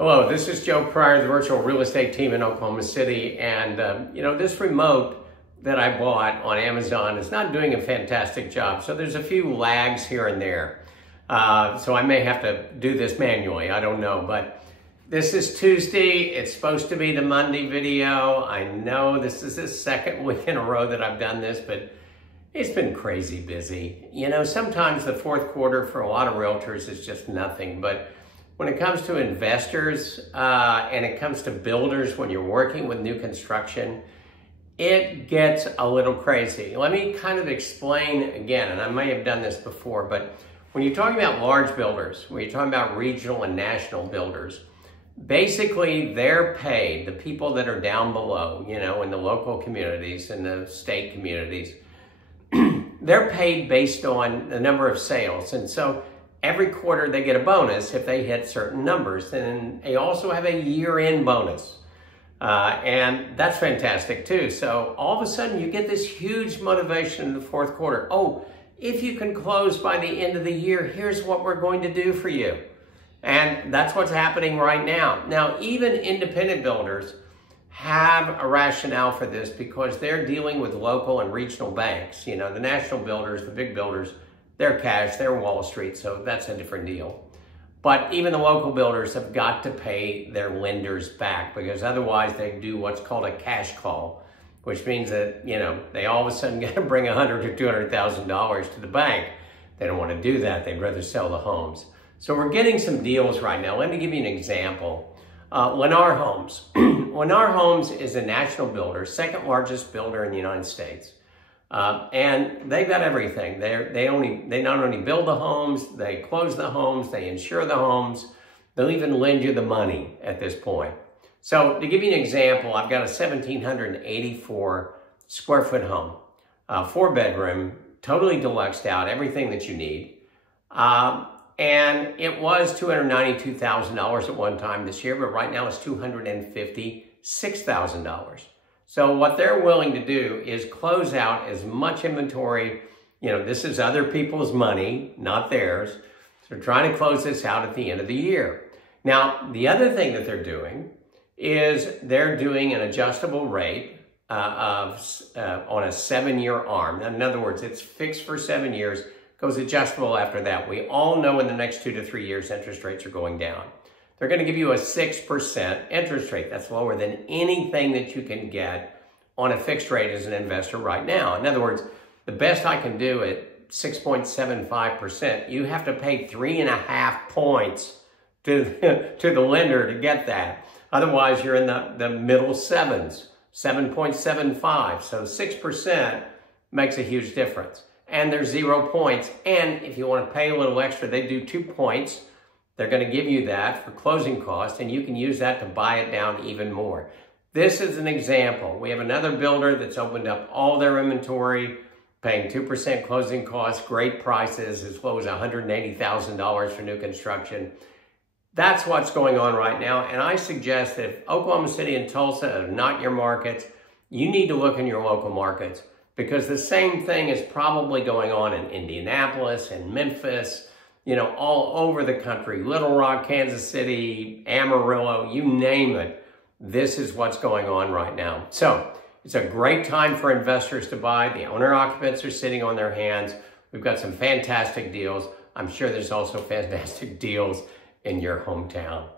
Hello, this is Joe Pryor, the virtual real estate team in Oklahoma City. And, this remote that I bought on Amazon is not doing a fantastic job. So there's a few lags here and there. So I may have to do this manually. I don't know. But this is Tuesday. It's supposed to be the Monday video. I know this is the second week in a row that I've done this, but it's been crazy busy. Sometimes the fourth quarter for a lot of realtors is just nothing. But when it comes to investors and it comes to builders, when you're working with new construction, it gets a little crazy. Let me kind of explain again, and I may have done this before, but when you're talking about large builders, when you're talking about regional and national builders, basically they're paid, the people that are down below, in the local communities and the state communities, they're paid based on the number of sales. And so every quarter they get a bonus if they hit certain numbers. And they also have a year-end bonus. And that's fantastic too. So all of a sudden you get this huge motivation in the fourth quarter. Oh, if you can close by the end of the year, here's what we're going to do for you. And that's what's happening right now. Now, even independent builders have a rationale for this because they're dealing with local and regional banks. The national builders, the big builders, they're cash, they're Wall Street, so that's a different deal. But even the local builders have got to pay their lenders back because otherwise they do what's called a cash call, which means that, they all of a sudden got to bring $100,000 to $200,000 to the bank. They don't want to do that. They'd rather sell the homes. So we're getting some deals right now. Let me give you an example. Lennar Homes. Lennar Homes is a national builder, second largest builder in the United States. And they've got everything. They not only build the homes, they close the homes, they insure the homes, they'll even lend you the money at this point. So to give you an example, I've got a 1,784 square foot home, 4-bedroom, totally deluxed out, everything that you need. And it was $292,000 at one time this year, but right now it's $256,000. So what they're willing to do is close out as much inventory. This is other people's money, not theirs. So they're trying to close this out at the end of the year. Now, the other thing that they're doing is they're doing an adjustable rate on a 7-year arm. In other words, it's fixed for 7 years, goes adjustable after that. We all know in the next 2 to 3 years, interest rates are going down. They're going to give you a 6% interest rate. That's lower than anything that you can get on a fixed rate as an investor right now. In other words, the best I can do at 6.75%, you have to pay 3.5 points to the lender to get that. Otherwise, you're in the middle sevens, 7.75. So 6% makes a huge difference. And there's 0 points. And if you want to pay a little extra, they do 2 points. They're going to give you that for closing costs, and you can use that to buy it down even more. This is an example. We have another builder that's opened up all their inventory, paying 2% closing costs, great prices, as low as $180,000 for new construction. That's what's going on right now, and I suggest that if Oklahoma City and Tulsa are not your markets, you need to look in your local markets because the same thing is probably going on in Indianapolis and Memphis, all over the country, Little Rock, Kansas City, Amarillo, you name it. This is what's going on right now. So it's a great time for investors to buy. The owner-occupants are sitting on their hands. We've got some fantastic deals. I'm sure there's also fantastic deals in your hometown.